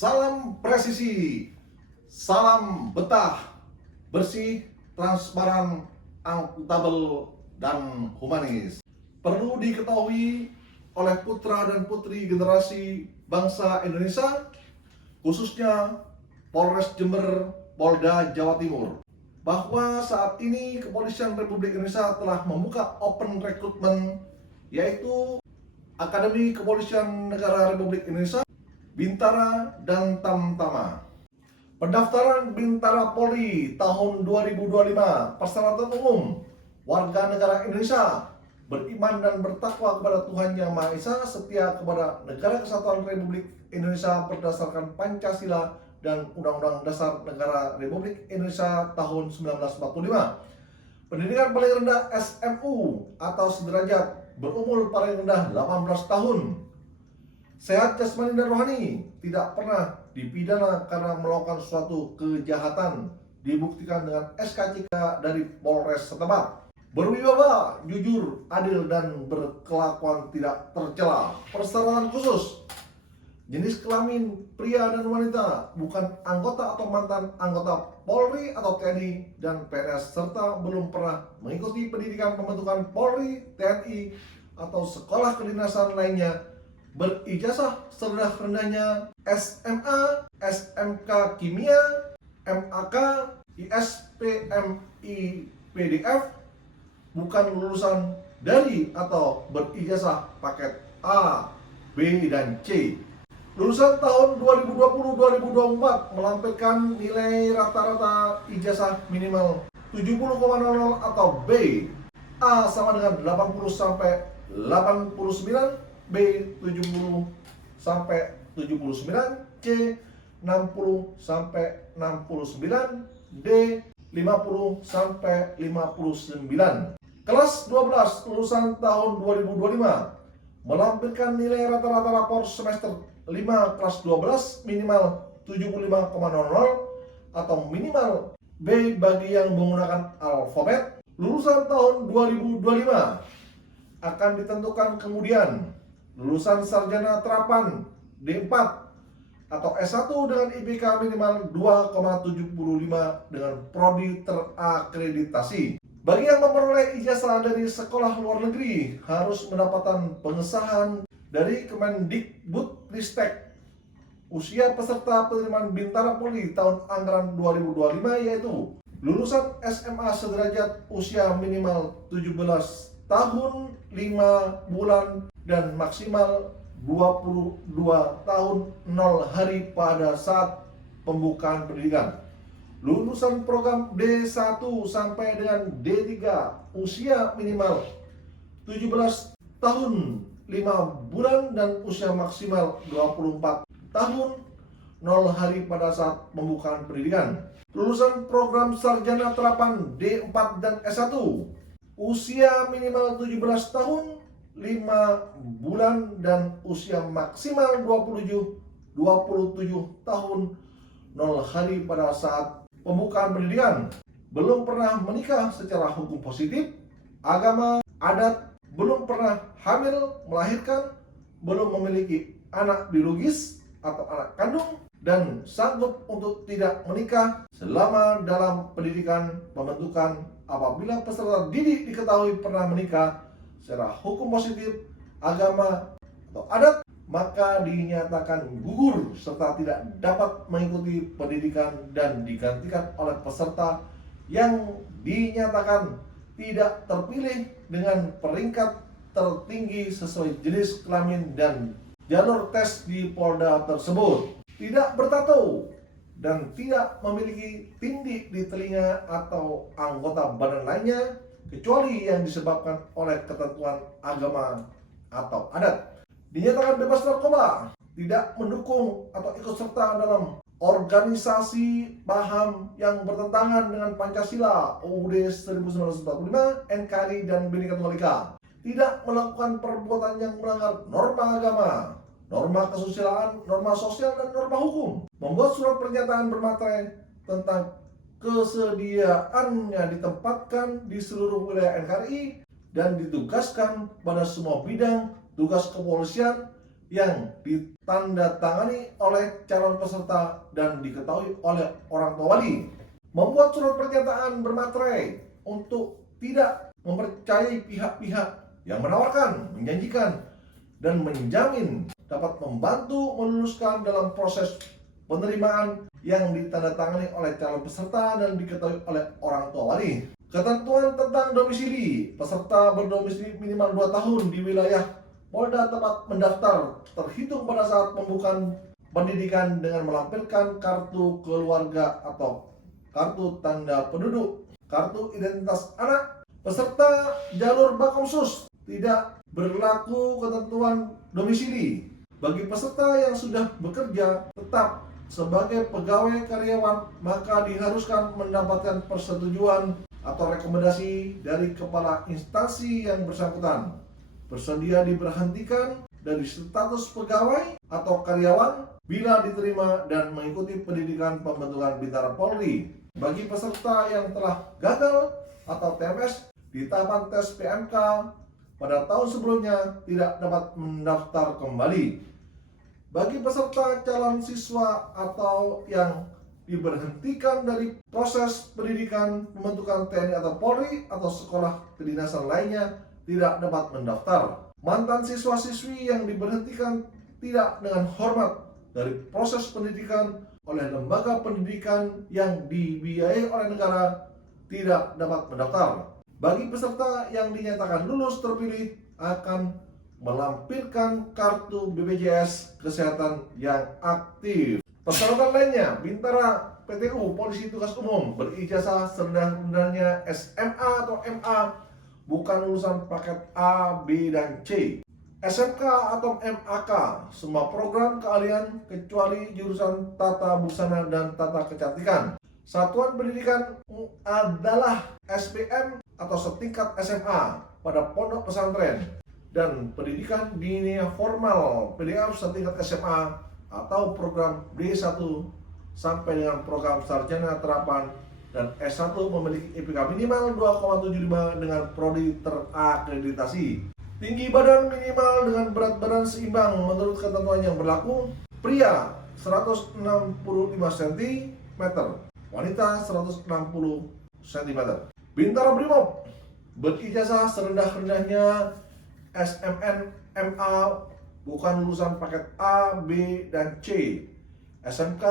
Salam presisi, salam betah, bersih, transparan, akuntabel, dan humanis. Perlu diketahui oleh putra dan putri generasi bangsa Indonesia, khususnya Polres Jember, Polda Jawa Timur, bahwa saat ini Kepolisian Republik Indonesia telah membuka open recruitment, yaitu Akademi Kepolisian Negara Republik Indonesia, Bintara, dan Tamtama. Pendaftaran Bintara Polri tahun 2025, persyaratan umum, warga negara Indonesia, beriman dan bertakwa kepada Tuhan Yang Maha Esa, setia kepada Negara Kesatuan Republik Indonesia berdasarkan Pancasila dan Undang-Undang Dasar Negara Republik Indonesia tahun 1945. Pendidikan paling rendah SMU atau sederajat, berumur paling rendah 18 tahun. Sehat jasmani dan rohani, tidak pernah dipidana karena melakukan suatu kejahatan, dibuktikan dengan SKCK dari Polres setempat. Berwibawa, jujur, adil, dan berkelakuan tidak tercela. Persyaratan khusus: jenis kelamin pria dan wanita, bukan anggota atau mantan anggota Polri atau TNI dan PNS, serta belum pernah mengikuti pendidikan pembentukan Polri, TNI, atau sekolah kedinasan lainnya, berijazah serendah-rendahnya SMA, SMK Kimia, MAK, ISPMI, PDF, bukan lulusan dari atau berijazah paket A, B, dan C. Lulusan tahun 2020-2024 melampirkan nilai rata-rata ijazah minimal 70,00 atau B. A sama dengan 80 sampai 89, B 70 sampai 79, C 60 sampai 69, D 50 sampai 59. Kelas 12 lulusan tahun 2025 melampirkan nilai rata-rata rapor semester 5 kelas 12 minimal 75,00 atau minimal B bagi yang menggunakan alfabet. Lulusan tahun 2025 akan ditentukan kemudian. Lulusan sarjana terapan D4 atau S1 dengan IPK minimal 2,75 dengan prodi terakreditasi. Bagi yang memperoleh ijazah dari sekolah luar negeri harus mendapatkan pengesahan dari Kemendikbudristek. Usia peserta penerimaan Bintara Polri tahun anggaran 2025 yaitu lulusan SMA sederajat, usia minimal 17 tahun 5 bulan dan maksimal 22 tahun 0 hari pada saat pembukaan pendidikan. Lulusan program D1 sampai dengan D3, usia minimal 17 tahun 5 bulan dan usia maksimal 24 tahun 0 hari pada saat pembukaan pendidikan. Lulusan program sarjana terapan D4 dan S1, usia minimal 17 tahun 5 bulan dan usia maksimal 27 tahun 0 hari pada saat pembukaan pendidikan. Belum pernah menikah secara hukum positif, agama, adat, belum pernah hamil, melahirkan, belum memiliki anak biologis atau anak kandung, dan sanggup untuk tidak menikah selama dalam pendidikan pembentukan. Apabila peserta didik diketahui pernah menikah secara hukum positif, agama, atau adat, maka dinyatakan gugur serta tidak dapat mengikuti pendidikan dan digantikan oleh peserta yang dinyatakan tidak terpilih dengan peringkat tertinggi sesuai jenis kelamin dan jalur tes di Polda tersebut, tidak bertato dan tidak memiliki tindik di telinga atau anggota badan lainnya kecuali yang disebabkan oleh ketentuan agama atau adat. Dinyatakan bebas narkoba, tidak mendukung atau ikut serta dalam organisasi paham yang bertentangan dengan Pancasila, UUD 1945, NKRI, dan Bhinneka Tunggal Ika. Tidak melakukan perbuatan yang melanggar norma agama, norma kesusilaan, norma sosial, dan norma hukum. Membuat surat pernyataan bermaterai tentang kesediaannya ditempatkan di seluruh wilayah NKRI dan ditugaskan pada semua bidang tugas kepolisian yang ditandatangani oleh calon peserta dan diketahui oleh orang tua wali. Membuat surat pernyataan bermaterai untuk tidak mempercayai pihak-pihak yang menawarkan, menjanjikan, dan menjamin dapat membantu meluluskan dalam proses penerimaan yang ditandatangani oleh calon peserta dan diketahui oleh orang tua wali. Ketentuan tentang domisili peserta berdomisili minimal 2 tahun di wilayah Polda tempat mendaftar terhitung pada saat pembukaan pendidikan dengan melampirkan kartu keluarga atau kartu tanda penduduk, kartu identitas anak. Peserta jalur Bakomsus tidak berlaku ketentuan domisili. Bagi peserta yang sudah bekerja tetap sebagai pegawai karyawan, maka diharuskan mendapatkan persetujuan atau rekomendasi dari kepala instansi yang bersangkutan. Bersedia diberhentikan dari status pegawai atau karyawan bila diterima dan mengikuti pendidikan pembentukan Bintara Polri. Bagi peserta yang telah gagal atau TMS di tahapan tes PMK pada tahun sebelumnya tidak dapat mendaftar kembali. Bagi peserta calon siswa atau yang diberhentikan dari proses pendidikan pembentukan TNI atau Polri atau sekolah kedinasan lainnya tidak dapat mendaftar. Mantan siswa-siswi yang diberhentikan tidak dengan hormat dari proses pendidikan oleh lembaga pendidikan yang dibiayai oleh negara tidak dapat mendaftar. Bagi peserta yang dinyatakan lulus terpilih akan melampirkan kartu BPJS Kesehatan yang aktif. Persyaratan lainnya, Bintara PTU Polisi Tugas Umum berijazah serendah-rendahnya SMA atau MA, bukan lulusan paket A, B, dan C. SMK atau MAK, semua program keahlian kecuali jurusan Tata Busana dan Tata Kecantikan. Satuan pendidikan adalah SPM atau setingkat SMA pada pondok pesantren dan pendidikan dinia formal PDF setingkat SMA atau program D1 sampai dengan program sarjana terapan dan S1 memiliki IPK minimal 2,75 dengan prodi terakreditasi. Tinggi badan minimal dengan berat badan seimbang menurut ketentuan yang berlaku. Pria 165 cm, wanita 160 cm. Bintara Brimob berijazah serendah-rendahnya SMN MA, bukan lulusan paket A, B, dan C. SMK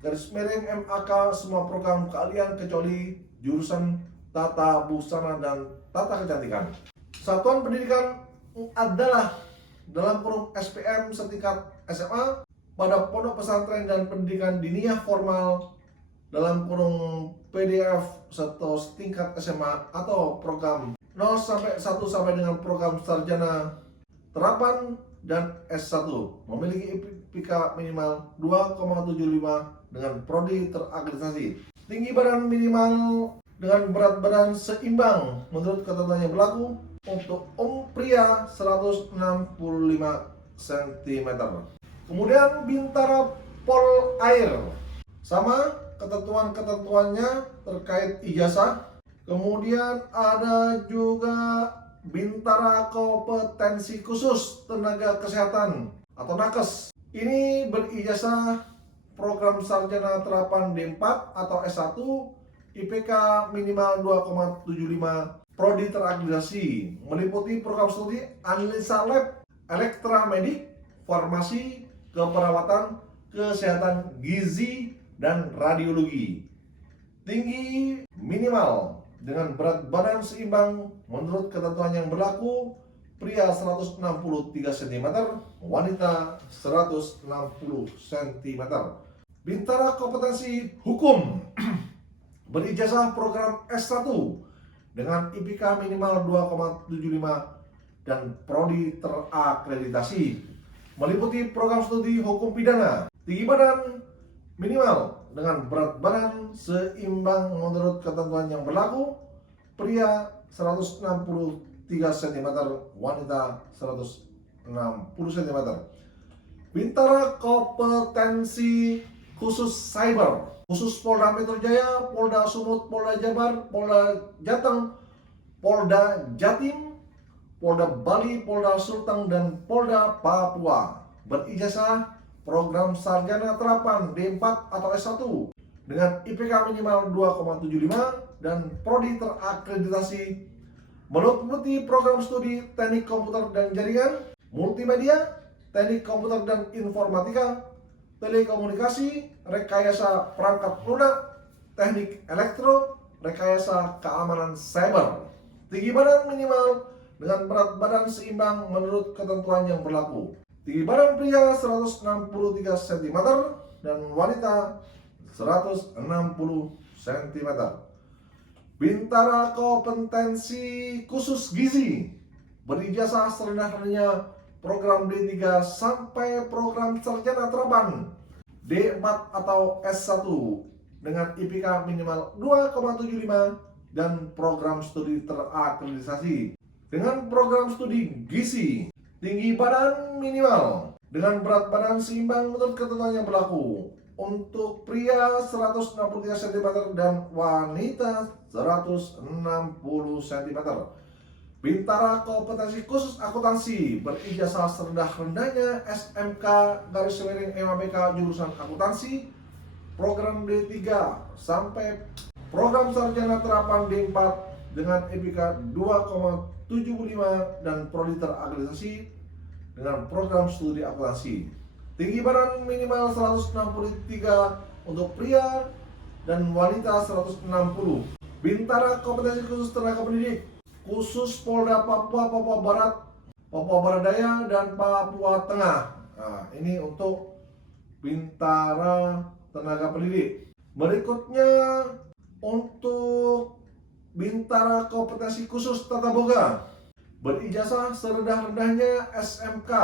garis miring MAK, semua program keahlian kecuali jurusan Tata Busana dan Tata Kecantikan. Satuan pendidikan adalah dalam kurung SPM setingkat SMA pada pondok pesantren dan pendidikan diniyah formal dalam kurung PDF atau setingkat SMA atau program 0 sampai 1 sampai dengan program sarjana terapan dan S1 memiliki IPK minimal 2,75 dengan prodi terakreditasi. Tinggi badan minimal dengan berat badan seimbang menurut ketentuan yang berlaku. Untuk pria 165 cm. Kemudian Bintara Pol Air, sama ketentuan-ketentuannya terkait ijazah. Kemudian ada juga Bintara Kompetensi Khusus Tenaga Kesehatan atau Nakes. Ini berijazah program sarjana terapan D4 atau S1, IPK minimal 2,75, prodi terakreditasi, meliputi program studi analisa lab, elektromedik, farmasi, keperawatan, kesehatan gizi, dan radiologi. Tinggi minimal dengan berat badan seimbang menurut ketentuan yang berlaku. Pria 163 cm, wanita 160 cm. Bintara Kompetensi Hukum berijazah program S1 dengan IPK minimal 2,75 dan prodi terakreditasi, meliputi program studi hukum pidana. Tinggi badan minimal dengan berat badan seimbang menurut ketentuan yang berlaku. Pria 163 cm, wanita 160 cm. Bintara Kompetensi Khusus Cyber, khusus Polda Metro Jaya, Polda Sumut, Polda Jabar, Polda Jateng, Polda Jatim, Polda Bali, Polda Sulteng, dan Polda Papua. berijazah program sarjana terapan D4 atau S1 dengan IPK minimal 2,75 dan prodi terakreditasi meliputi program studi teknik komputer dan jaringan, multimedia, teknik komputer dan informatika, telekomunikasi, rekayasa perangkat lunak, teknik elektro, rekayasa keamanan cyber. Tinggi badan minimal dengan berat badan seimbang menurut ketentuan yang berlaku. Tinggi badan pria 163 cm dan wanita 160 cm. Bintara kompetensi khusus gizi, berijazah serendah-rendahnya program D3 sampai program sarjana terapan D4 atau S1 dengan IPK minimal 2,75 dan program studi terakreditasi dengan program studi gizi. Tinggi badan minimal dengan berat badan seimbang menurut ketentuan yang berlaku. Untuk pria 163 cm dan wanita 160 cm. Bintara kompetensi khusus akuntansi, berijazah serendah-rendahnya SMK /MABK jurusan akuntansi program D3 sampai program sarjana terapan D4 dengan IPK 2,75 dan prodi terakreditasi dengan program studi akuntansi. Tinggi badan minimal 163 untuk pria dan wanita 160. Bintara kompetensi khusus tenaga pendidik khusus Polda Papua, Papua Barat, Papua Barat Daya, dan Papua Tengah. Nah, ini untuk bintara tenaga pendidik. Berikutnya untuk bintara kompetensi khusus tata boga, berijazah serendah-rendahnya SMK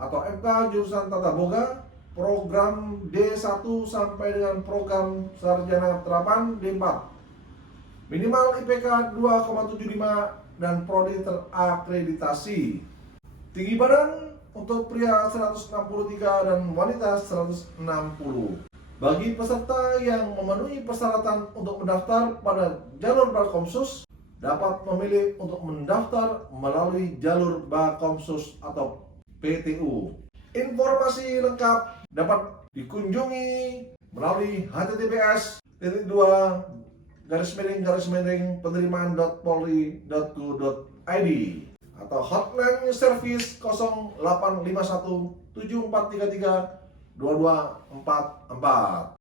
atau MK jurusan tata boga program D1 sampai dengan program sarjana terapan D4. Minimal IPK 2,75 dan prodi terakreditasi. Tinggi badan untuk pria 163 dan wanita 160. Bagi peserta yang memenuhi persyaratan untuk mendaftar pada jalur Bakomsus dapat memilih untuk mendaftar melalui jalur Bakomsus atau PTU. Informasi lengkap dapat dikunjungi melalui https://penerimaan.polri.go.id atau hotline service 0851 7433 2244.